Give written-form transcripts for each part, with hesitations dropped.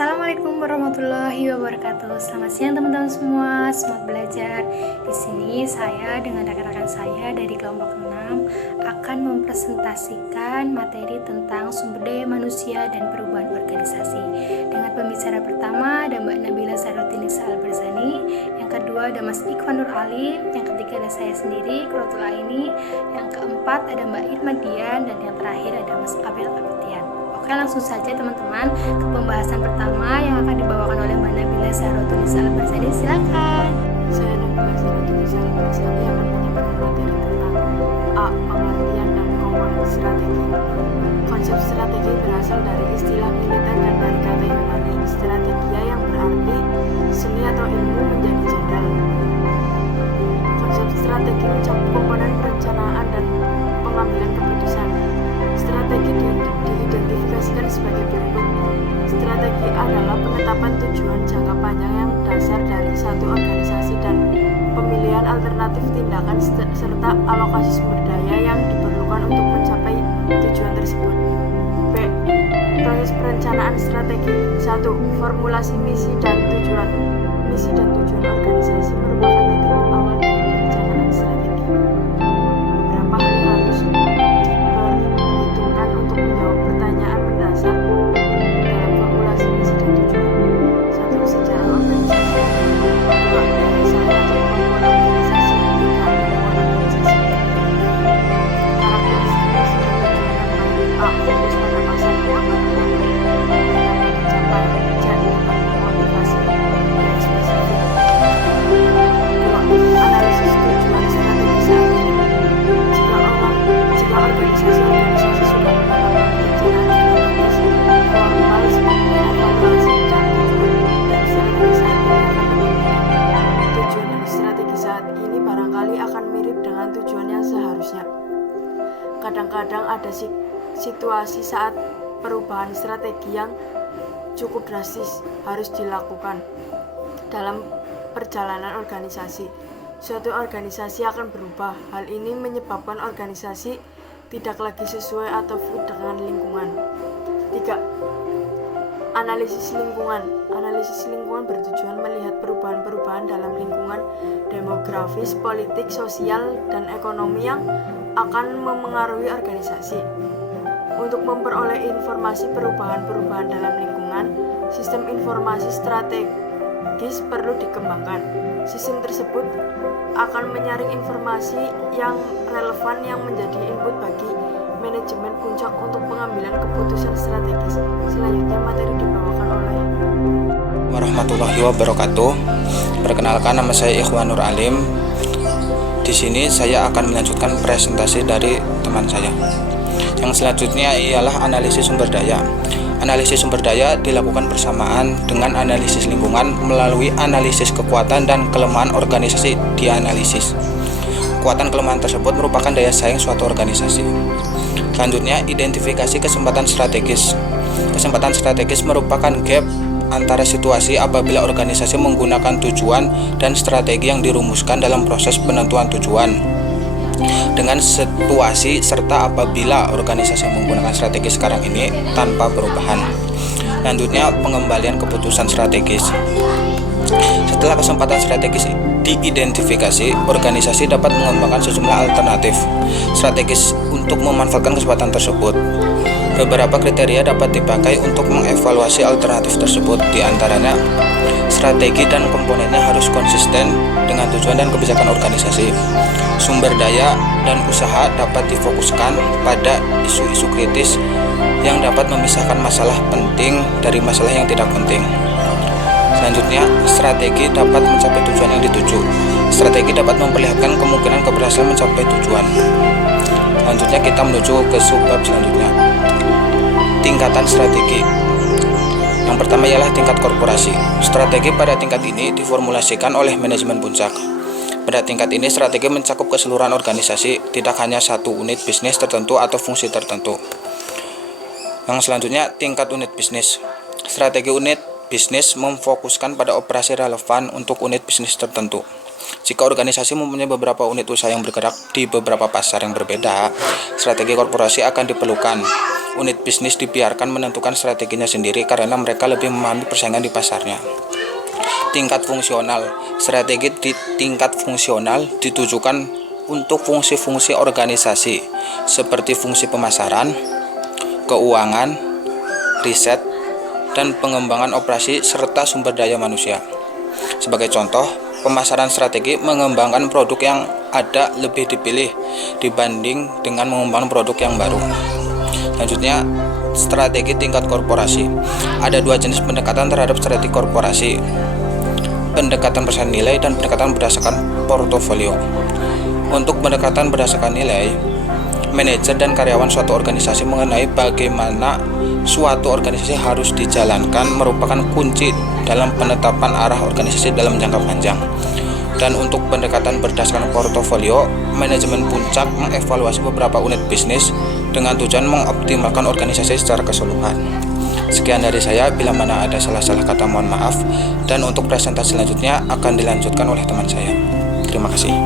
Assalamualaikum warahmatullahi wabarakatuh. Selamat siang teman-teman semua. Semangat belajar. Di sini saya dengan rekan-rekan saya dari kelompok 6 akan mempresentasikan materi tentang sumber daya manusia dan perubahan organisasi. Dengan pembicara pertama ada Mbak Nabila Sarotinisa Al-Barzani, yang kedua ada Mas Ikhwan Nur Alim, yang ketiga ada saya sendiri, Qurratul Aini, yang keempat ada Mbak Irma Dian, dan yang terakhir ada Mas Abel Abdian. Oke, langsung saja teman-teman ke pembahasan pertama yang akan dibawakan oleh Mbak Nabila Sarotinisa Al-Barzani. Silakan. Saya Nabila Sarotinisa Al-Barzani akan menyampaikan materi tentang A. Pengertian dan komponen strategi. Konsep strategi berasal dari istilah militer dan dari kata Yunani strategia yang berarti seni atau ilmu menjadi jenderal. Konsep strategi mencakup komponen perencanaan dan pengambilan keputusan. Strategi diidentifikasikan sebagai berikut. Strategi adalah penetapan tujuan jangka panjang yang dasar dari satu organisasi dan pemilihan alternatif tindakan serta alokasi sumber daya yang diperlukan untuk mencapai tujuan tersebut. B. Proses perencanaan strategi. 1. Formulasi misi dan tujuan. Misi dan tujuan organisasi merupakan titik awal dari perencanaan strategi. Beberapa hal yang harus diperhitungkan untuk menjawab pertanyaan mendasar dalam formulasi misi dan tujuan. 1. Sejarah organisasi. 2. Daya saing atau kemampuan organisasi. 3. Lingkungan organisasi. Karakteristik misi dan tujuan yang baik. A. Fokus pada pasar keuangan yang dapat dicapai. C. Dapat memotivasi yang spesifik. 2. Analisis tujuan strategi saat ini. Jika organisasi sudah menetapkan perencanaan strategis formal seperti evaluasi dan tujuan, dan strategi saat ini akan berbeda. Tujuan dan strategi saat ini barangkali akan mirip dengan tujuan yang seharusnya. Kadang-kadang ada situasi saat perubahan strategi yang cukup drastis harus dilakukan dalam perjalanan organisasi. Suatu organisasi akan berubah. Hal ini menyebabkan organisasi tidak lagi sesuai atau fit dengan lingkungan. 3. Analisis lingkungan. Analisis lingkungan bertujuan melihat perubahan-perubahan dalam lingkungan demografis, politik, sosial, dan ekonomi yang akan memengaruhi organisasi. Untuk memperoleh informasi perubahan-perubahan dalam lingkungan, sistem informasi strategis perlu dikembangkan. Sistem tersebut akan menyaring informasi yang relevan yang menjadi input bagi manajemen puncak untuk pengambilan keputusan strategis. Selanjutnya materi dibawakan oleh warahmatullahi wabarakatuh. Perkenalkan, nama saya Ikhwan Nur Alim. Di sini saya akan melanjutkan presentasi dari teman saya. Yang selanjutnya ialah analisis sumber daya. Analisis sumber daya dilakukan bersamaan dengan analisis lingkungan melalui analisis kekuatan dan kelemahan organisasi dianalisis. Kekuatan kelemahan tersebut merupakan daya saing suatu organisasi. Selanjutnya, identifikasi kesempatan strategis. Kesempatan strategis merupakan gap antara situasi apabila organisasi menggunakan tujuan dan strategi yang dirumuskan dalam proses penentuan tujuan dengan situasi serta apabila organisasi menggunakan strategi sekarang ini tanpa perubahan. Selanjutnya, pengembalian keputusan strategis. Setelah kesempatan strategis diidentifikasi, organisasi dapat mengembangkan sejumlah alternatif strategis untuk memanfaatkan kesempatan tersebut. Beberapa kriteria dapat dipakai untuk mengevaluasi alternatif tersebut, di antaranya strategi dan komponennya harus konsisten dengan tujuan dan kebijakan organisasi. Sumber daya dan usaha dapat difokuskan pada isu-isu kritis yang dapat memisahkan masalah penting dari masalah yang tidak penting. Selanjutnya, strategi dapat mencapai tujuan yang dituju. Strategi dapat memperlihatkan kemungkinan keberhasilan mencapai tujuan. Selanjutnya kita menuju ke subbab selanjutnya. Tingkatan strategi. Yang pertama ialah tingkat korporasi. Strategi pada tingkat ini diformulasikan oleh manajemen puncak. Pada tingkat ini, strategi mencakup keseluruhan organisasi, tidak hanya satu unit bisnis tertentu atau fungsi tertentu. Yang selanjutnya, tingkat unit bisnis. Strategi unit bisnis memfokuskan pada operasi relevan untuk unit bisnis tertentu. Jika organisasi mempunyai beberapa unit usaha yang bergerak di beberapa pasar yang berbeda, strategi korporasi akan diperlukan. Unit bisnis dibiarkan menentukan strateginya sendiri karena mereka lebih memahami persaingan di pasarnya. Tingkat fungsional. Strategi di tingkat fungsional ditujukan untuk fungsi-fungsi organisasi seperti fungsi pemasaran, keuangan, riset, dan pengembangan operasi serta sumber daya manusia. Sebagai contoh, pemasaran strategi mengembangkan produk yang ada lebih dipilih dibanding dengan mengembangkan produk yang baru. Selanjutnya, strategi tingkat korporasi. Ada dua jenis pendekatan terhadap strategi korporasi: pendekatan berdasarkan nilai dan pendekatan berdasarkan portofolio. Untuk pendekatan berdasarkan nilai, manajer dan karyawan suatu organisasi mengenai bagaimana suatu organisasi harus dijalankan merupakan kunci dalam penetapan arah organisasi dalam jangka panjang. Dan untuk pendekatan berdasarkan portofolio, manajemen puncak mengevaluasi beberapa unit bisnis dengan tujuan mengoptimalkan organisasi secara keseluruhan. Sekian dari saya, bila mana ada salah-salah kata mohon maaf, dan untuk presentasi selanjutnya akan dilanjutkan oleh teman saya. Terima kasih.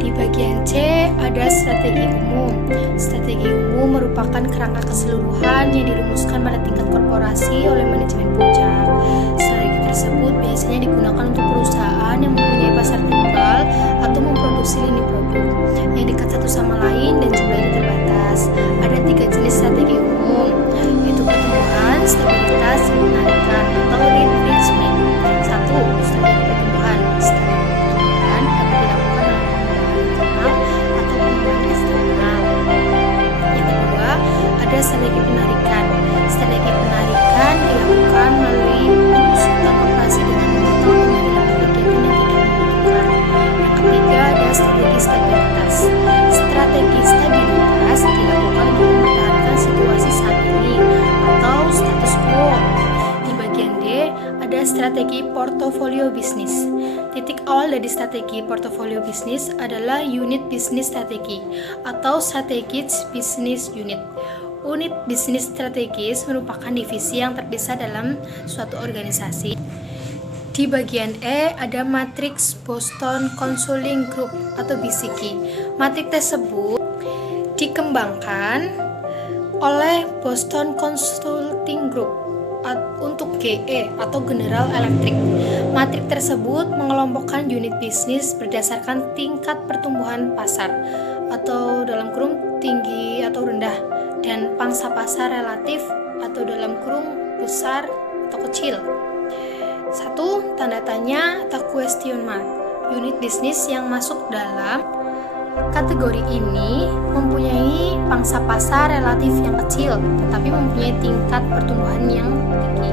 Di bagian C ada strategi umum. Strategi umum merupakan kerangka keseluruhan yang dirumuskan pada tingkat korporasi oleh manajemen puncak. Strategi tersebut biasanya digunakan untuk perusahaan yang mempunyai pasar tunggal atau memproduksi lini produk yang dekat satu sama lain dan jumlahnya terbatas. Ada 3 jenis strategi umum, yaitu pertumbuhan, stabilitas, dan penarikan atau retrenchment. 1. Strategi pertumbuhan. Strategi pertumbuhan dapat dilakukan dalam pengembangan internal atau pengembangan eksternal. Yang kedua, ada strategi penarikan. Strategi penarikan dilakukan melalui penyusutan operasi dengan memotong dan menghilangkan kegiatan yang tidak membutuhkan. Yang ketiga, ada strategi stabilitas. Strategi stabilitas dilakukan untuk mempertahankan situasi saat ini atau status quo. Di bagian D, ada strategi portofolio bisnis. Titik awal dari strategi portofolio bisnis adalah unit bisnis strategi atau strategic business unit. Unit bisnis strategis merupakan divisi yang terpisah dalam suatu organisasi. Di bagian E ada matriks Boston Consulting Group atau BCG. Matriks tersebut dikembangkan oleh Boston Consulting Group untuk GE atau General Electric. Matriks tersebut mengelompokkan unit bisnis berdasarkan tingkat pertumbuhan pasar atau dalam kurung tinggi atau rendah, dan pangsa pasar relatif atau dalam kurung besar atau kecil. 1. Tanda tanya atau question mark. Unit bisnis yang masuk dalam kategori ini mempunyai pangsa pasar relatif yang kecil tetapi mempunyai tingkat pertumbuhan yang tinggi.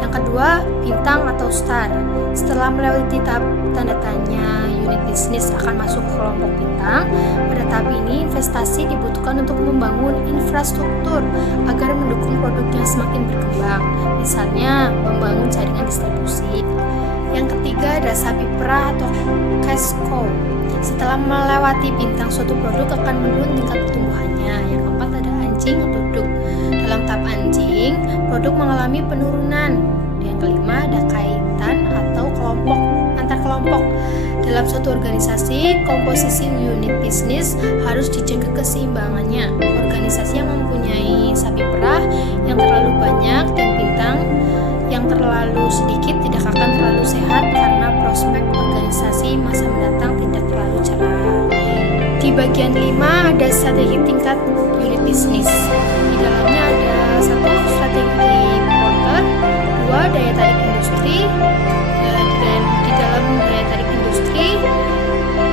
Yang kedua, bintang atau star. Setelah melewati tahap tanda tanya, unit bisnis akan masuk ke kelompok bintang. Pada tahap ini, investasi dibutuhkan untuk membangun infrastruktur agar mendukung produknya semakin berkembang. Misalnya, membangun jaringan distribusi. Yang ketiga ada sapi perah atau cash cow. Setelah melewati bintang, suatu produk akan menurun tingkat pertumbuhannya. Yang keempat ada anjing atau dog. Dalam tahap anjing, produk mengalami penurunan. Yang kelima ada kaitan atau kelompok antar kelompok. Dalam suatu organisasi, komposisi unit bisnis harus dijaga keseimbangannya. Organisasi yang mempunyai sapi perah yang terlalu banyak dan bintang yang terlalu sedikit tidak akan terlalu sehat karena prospek organisasi masa mendatang tidak terlalu cerah. Di bagian 5 ada strategi tingkat unit bisnis. Di dalamnya ada 1. Strategi Porter, 2. Daya tarik industri. Di dalam daya tarik industri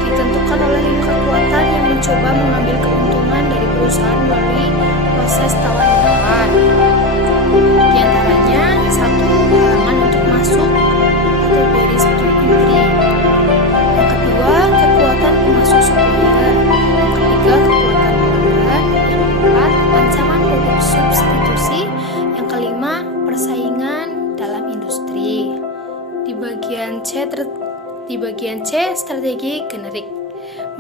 ditentukan oleh 5 kekuatan yang mencoba mengambil keuntungan dari perusahaan melalui proses tawar-menawar. Di antaranya 1. Halangan untuk masuk atau barriers to entry. Yang kedua, kekuatan pemasok supplier. Yang ketiga, kekuatan pelanggan. Yang keempat, ancaman produk substitusi. Yang kelima, persaingan dalam industri. Di bagian C, strategi generik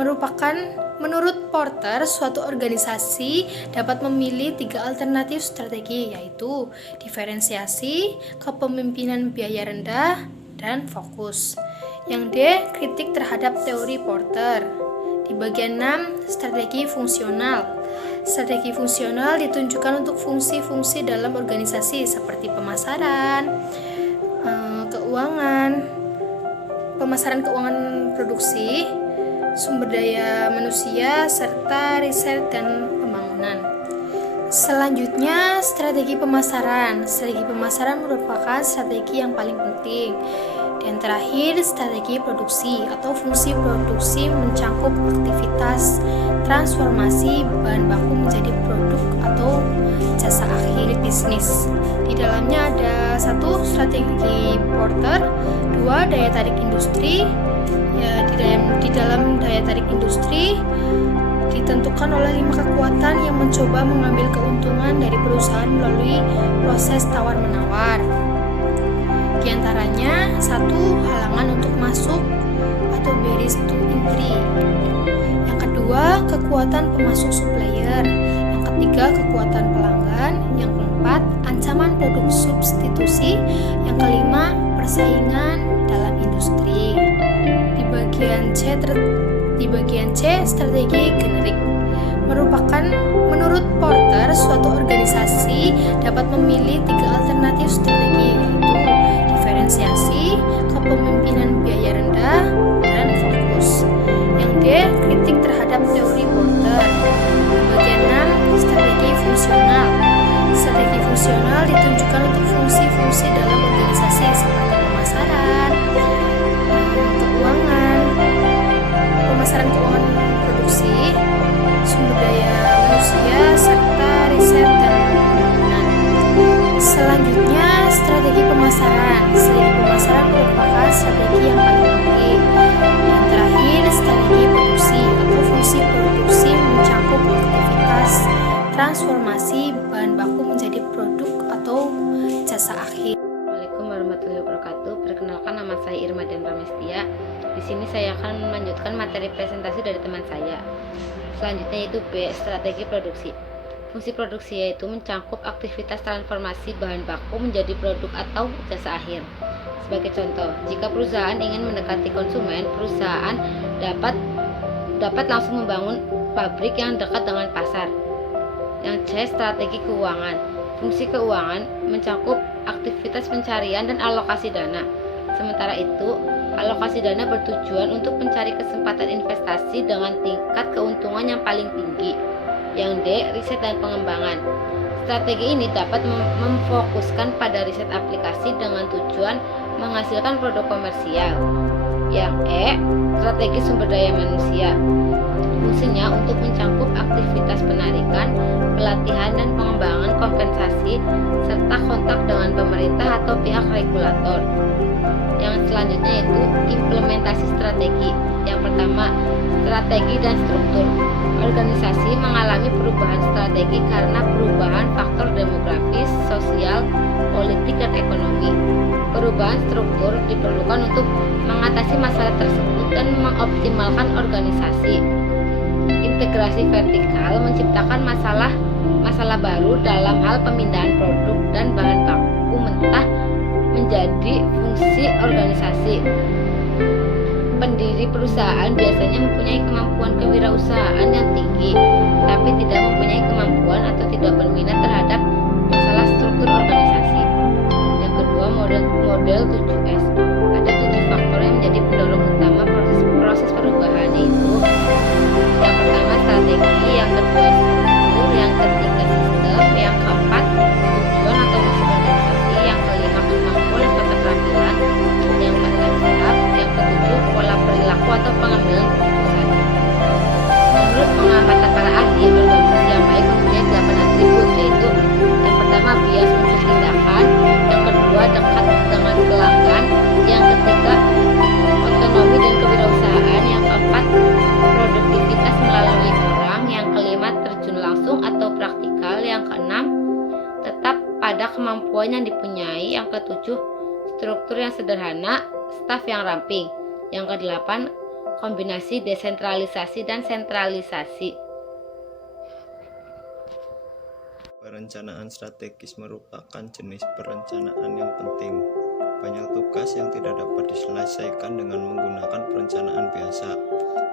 merupakan menurut Porter, suatu organisasi dapat memilih 3 alternatif strategi, yaitu diferensiasi, kepemimpinan biaya rendah, dan fokus. Yang D, kritik terhadap teori Porter. Di bagian 6, strategi fungsional. Strategi fungsional ditunjukkan untuk fungsi-fungsi dalam organisasi seperti pemasaran, keuangan, pemasaran keuangan produksi, sumber daya manusia, serta riset dan pembangunan. Selanjutnya, strategi pemasaran. Strategi pemasaran merupakan strategi yang paling penting. Dan terakhir, strategi produksi atau fungsi produksi mencakup aktivitas transformasi bahan baku menjadi produk atau jasa akhir bisnis. Di dalamnya ada 1. Strategi Porter, 2. Daya tarik industri. Di dalam daya tarik industri ditentukan oleh 5 kekuatan yang mencoba mengambil keuntungan dari perusahaan melalui proses tawar-menawar. Di antaranya 1. Halangan untuk masuk atau barriers to entry. Yang kedua, kekuatan pemasok supplier. Yang ketiga, kekuatan pelanggan. Yang keempat, ancaman produk substitusi. Yang kelima, persaingan dalam industri. Di bagian C, strategi generik merupakan menurut Porter suatu organisasi dapat memilih 3 alternatif strategi, yaitu diferensiasi, kepemimpinan biaya rendah, dan fokus. Yang D, kritik terhadap teori Porter. Bagian 6, strategi fungsional. Strategi fungsional ditunjukkan untuk fungsi-fungsi dalam organisasi seperti pemasaran, keuangan, pemasaran keuangan produksi, sumber daya manusia, serta riset dan pembangunan. Selanjutnya, strategi pemasaran. Strategi pemasaran merupakan strategi yang paling penting. Yang terakhir, strategi produksi atau fungsi produksi mencakup aktivitas transformasi bahan baku menjadi produk atau jasa akhir. Assalamualaikum warahmatullahi wabarakatuh. Perkenalkan, nama saya Irma dan Ramestia. Di sini saya akan melanjutkan materi presentasi dari teman saya. Selanjutnya yaitu B, strategi produksi. Fungsi produksi yaitu mencakup aktivitas transformasi bahan baku menjadi produk atau jasa akhir. Sebagai contoh, jika perusahaan ingin mendekati konsumen, perusahaan dapat langsung membangun pabrik yang dekat dengan pasar. Yang C, strategi keuangan. Fungsi keuangan mencakup aktivitas pencarian dan alokasi dana. Sementara itu, alokasi dana bertujuan untuk mencari kesempatan investasi dengan tingkat keuntungan yang paling tinggi. Yang D, riset dan pengembangan. Strategi ini dapat memfokuskan pada riset aplikasi dengan tujuan menghasilkan produk komersial. Yang E, strategi sumber daya manusia. Fungsinya untuk mencakup aktivitas penarikan, pelatihan dan pengembangan kompensasi serta kontak dengan pemerintah atau pihak regulator. Yang selanjutnya yaitu implementasi strategi. Yang pertama, strategi dan struktur. Organisasi mengalami perubahan strategi karena perubahan faktor demografis, sosial, politik, dan ekonomi. Perubahan struktur diperlukan untuk mengatasi masalah tersebut dan mengoptimalkan organisasi. Integrasi vertikal menciptakan masalah baru dalam hal pemindahan produk dan bahan baku mentah menjadi fungsi organisasi. Pendiri perusahaan biasanya mempunyai kemampuan kewirausahaan yang tinggi, tapi tidak mempunyai kemampuan atau tidak berminat terhadap masalah struktur organisasi. Yang kedua, model 7S. Ada 7 faktor yang menjadi pendorong utama proses perubahan, yaitu yang pertama strategi, yang kedua struktur, yang ketiga sistem, yang keempat tujuan atau misi organisasi, yang kelima kemampuan atau keterampilan, yang keenam sikap, yang ketujuh pola perilaku atau pengambilan keputusan. Menurut pengamatan para ahli, organisasi yang baik mempunyai 8 atribut, yaitu yang pertama bias untuk tindakan, yang kedua dekat dengan pelanggan, yang ketiga otonomi dan kewirausahaan, yang keempat produktivitas melalui orang, yang kelima terjun langsung atau praktikal, yang keenam tetap pada kemampuan yang dipunyai, yang ketujuh struktur yang sederhana, staf yang ramping, yang kedelapan kombinasi desentralisasi dan sentralisasi. Perencanaan strategis merupakan jenis perencanaan yang penting. Banyak tugas yang tidak dapat diselesaikan dengan menggunakan perencanaan biasa.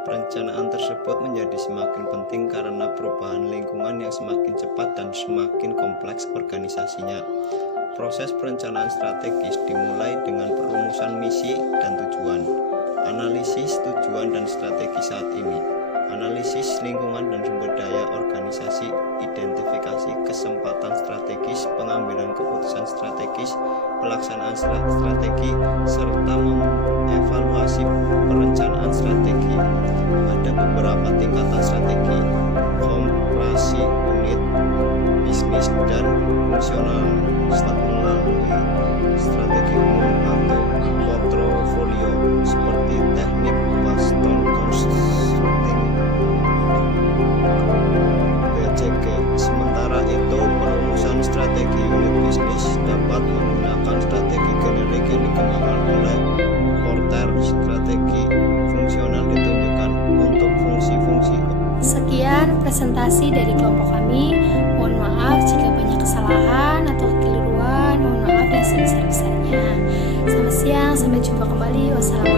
Perencanaan tersebut menjadi semakin penting karena perubahan lingkungan yang semakin cepat dan semakin kompleks organisasinya. Proses perencanaan strategis dimulai dengan perumusan misi dan tujuan, analisis tujuan dan strategi saat ini, analisis lingkungan dan sumber daya organisasi, identifikasi kesempatan strategis, pengambilan keputusan strategis, pelaksanaan strategi, serta mengevaluasi perencanaan strategi. Ada beberapa tingkatan strategi, komparasi unit, bisnis, dan fungsional melalui strategi umum atau portofolio seperti teknik Boston Consulting BCG. Sementara itu, perumusan strategi unit bisnis dapat menggunakan strategi generik yang dikembangkan oleh Porter. Strategi fungsional ditunjukkan untuk fungsi-fungsi. Sekian presentasi dari kelompok kami. Mohon maaf jika banyak kesalahan atau kekeliruan. Mohon maaf yang sebesar-besarnya. Selamat siang, sampai jumpa kembali. Wassalamualaikum.